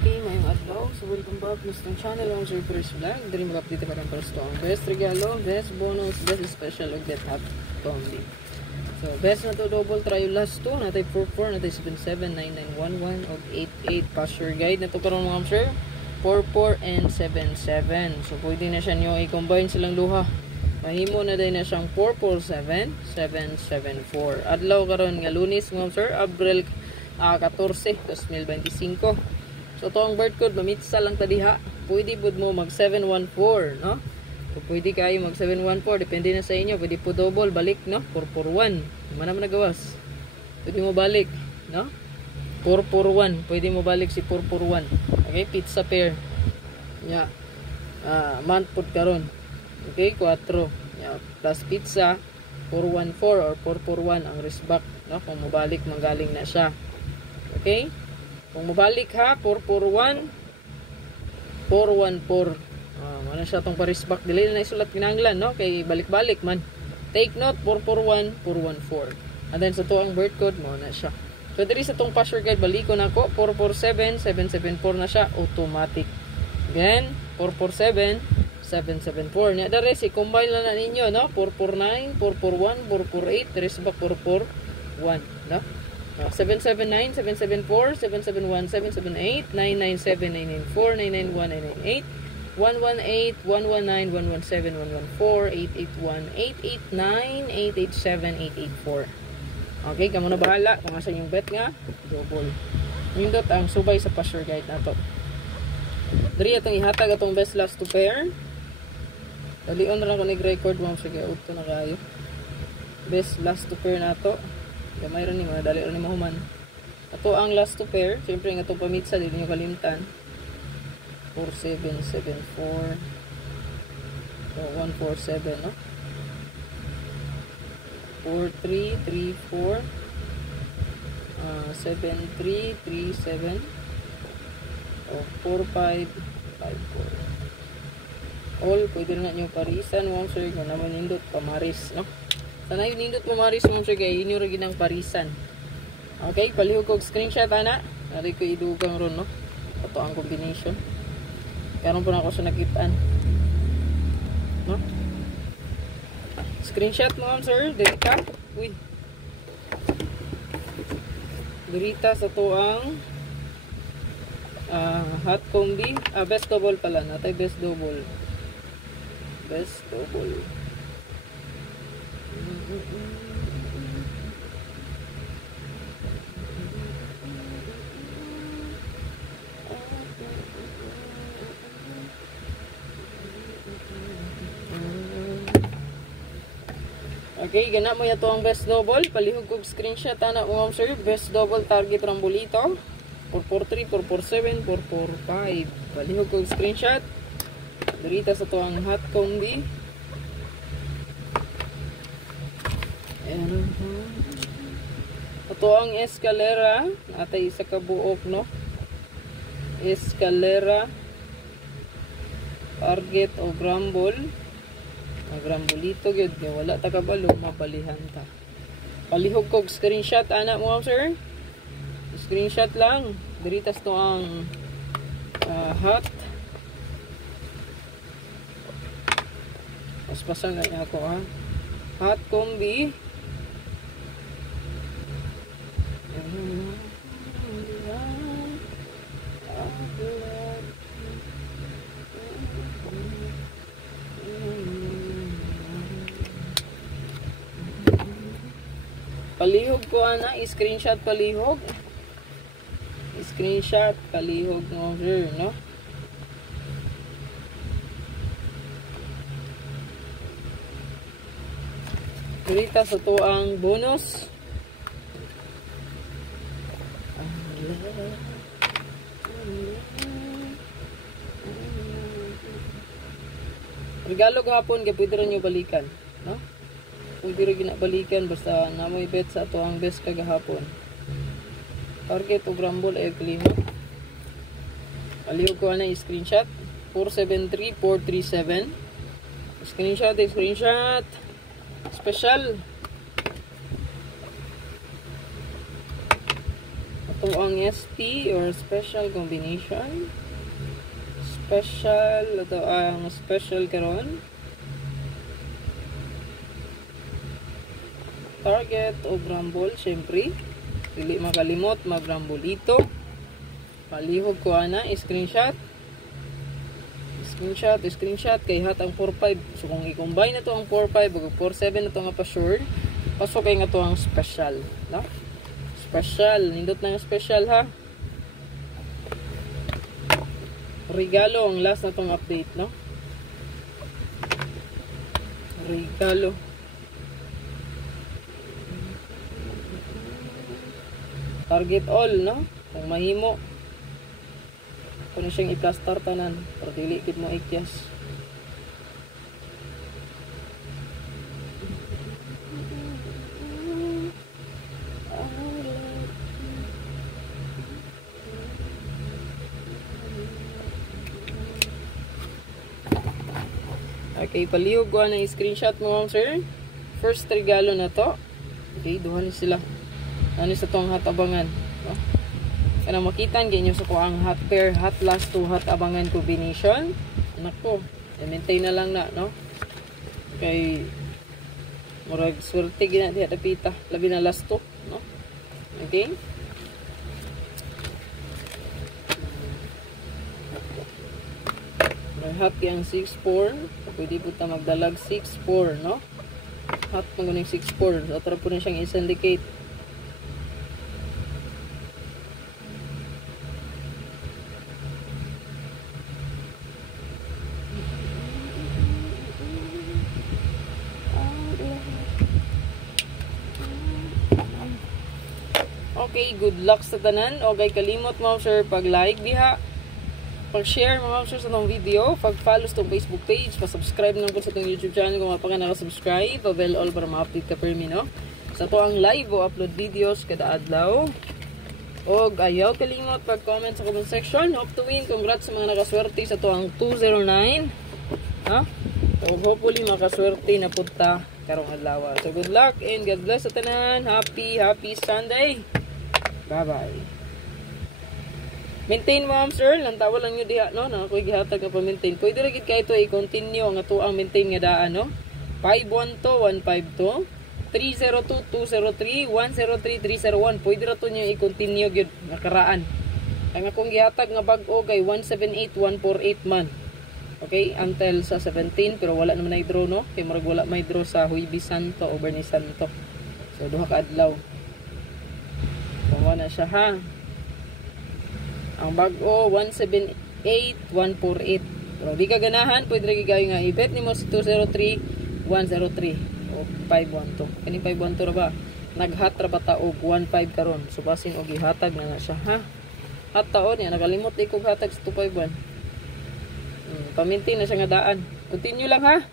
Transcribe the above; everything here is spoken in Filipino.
lalaki, mayong adlaw. So welcome back to the channel on Sir Chris Vlog. Dari mag-update pa rin para sa ang best regalo, best bonus, best special og get hot only. So best na to double try last 2 natay 44, natay 77, 9911 og 88 pass your guide na to karon mga sir. 44 and 77. So pwede na siya nyo i-combine silang duha. Mahimo na din na siyang 447 774. Adlaw karon nga Lunes mga sir, Abril 14, 2025. So to ang birth code mamitsa lang ta diha. Pwede pud mo mag 714, no? So pwede kayo mag 714, depende na sa inyo. Pwede po double balik, no? 441. Mana man nagawas. Pwede mo balik, no? 441, pwede mo balik si 441. Okay, pizza pair. Yeah. Month pud karon. Okay, 4. Yeah, plus pizza 414 or 441 ang wristback, no? Kung mobalik manggaling na siya. Okay? Kung mabalik ha, 441 414. Ano siya tong parisbak, dili na isulat kinahanglan, no? Kay balik-balik man. Take note, 441 414. And then sa to ang birth code mo na siya. So diri sa tong password guide baliko na ko, 447 774 na siya automatic. Again, 447 774. Nya dere si combine lang na ninyo, no? 449 441 448 parisbak 441, no? 779, 774, 771, 778, 997, 994, 991, 998, 118, 119, 117, 114, 881, 889, 887, 884. Okay, kamo na bahala kung asa yung bet nga double. Nindot ang subay sa password guide nato. Diri atong ihatag atong best last to pair. Dalion ra ko nag-record mo sige auto na kayo. Best last to pair nato. Gamay ron ni mga dali ron ni mahuman. Ato ang last to pair, siyempre nga itong pamitsa, dili nyo kalimtan. 4774 so 147, no? 4334 7337 o 4554. All pwede na nyo parisan mo sir kung naman nindot pamaris, no? Sana yung nindot pamaris mo sir kaya yun yung ginang parisan. Okay, palihog ko screenshot ana. Nari ko idugang ron, no? Ito ang combination. Karon po na ako sa nakitaan, no? Screenshot mo sir, dirita. Uy. Dirita sa to ang hot combi. Best double pala. Natay best double. Best double. Okay, gana mo yato ang best double. Palihog kog screenshot ana mo sir. Best double target rambolito 443, 447, 445. Palihog kog screenshot. Dirita sa to ang hot combi. Ito ang escalera. Atay isa ka buok, no? Escalera target o grumble. Grumbolito gyud nga wala ta kabalo mabalihan ta. Palihog kog screenshot ana mo sir. Screenshot lang. Diritas to ang hot. Paspasan na ako ha. Hot combi. Palihog ko ana, screenshot palihog. Screenshot palihog mo sir, no? Dirita sa to ang bonus. Regalo gahapon kay pwede rin nyo balikan, no? Pwede rin ginabalikan basta namoy bet sa to ang best kagahapon. Target o grumble ay klima. Palihog ko na screenshot 473 437. Screenshot special. Ito to ang SP or special combination. Special ito ang special karon. Target o Rumble, syempre. Dili makalimot, mag-Rumble ito. Palihog ko ana, screenshot. Screenshot kay hat ang 45. So kung i-combine na to ang 45 ug 47 na to nga pa sure, pasok kay nga to ang special, no? Special, nindot na nga special ha. Regalo ang last na tong update, no? Regalo. Target all, no? Kung mahimo. Kung siyang i-plaster tanan. Pero dili kit mo ikyas. Okay, palihog ko na i-screenshot mo, ma'am sir. First regalo na to. Okay, duha ni sila. Ano sa tong hot abangan, no? Kana makitan ganyo sa ko ang hot pair, hot last two hot abangan combination. Nako, i-maintain na lang na, no? Kay murag swerte gina diha dapita, labi na last two, no? Okay? Hot yang 6-4, pwede po ta magdalag 6-4, no? Hot maguning 6-4, so tara po na siyang i-syndicate. Okay, good luck sa tanan. Okay, kalimot mo sir pag-like diha, pag-share mga sir sa itong video, pag-follow sa itong Facebook page, pa-subscribe na po sa itong YouTube channel kung pa ka naka-subscribe, pa-bell all para ma-update ka per me, no? Sa ito ang live o upload videos kada adlaw. O ayaw kalimot pag-comment sa comment section. Hope to win. Congrats sa mga nakaswerte sa ito ang 209. Ha? So hopefully makaswerte na punta karong adlaw. So good luck and God bless sa tanan. Happy Sunday. Bye-bye. Maintain mo, ma'am sir, lantawa lang nyo diha, no? Na ako'y gihatag na pa-maintain. Pwede rin kayo ito i-continue ang ito ang maintain nga daan, no? 512-152, 302-203, 103-301. Pwede rin ito nyo i-continue yun, nakaraan. Ang akong gihatag nga bag-o kay 178-148 man. Okay? Until sa 17, pero wala naman na i-draw, no? Kaya marag wala may draw sa Huibi Santo o Bernie Santo. So, duha ka adlaw. Kumawa na siya, ha? Ang bag-o 178-148. Pero di ka ganahan, pwede rin kayo nga i-bet ni mo si 203-103 o 512. Kani 512 ra ba? Nag-hot ra ba ta og 15 karon. So basin og ihatag na siya, ha? Hat taon niya nakalimot ikog hatag sa 251. Paminti na siya nga daan. Continue lang, ha?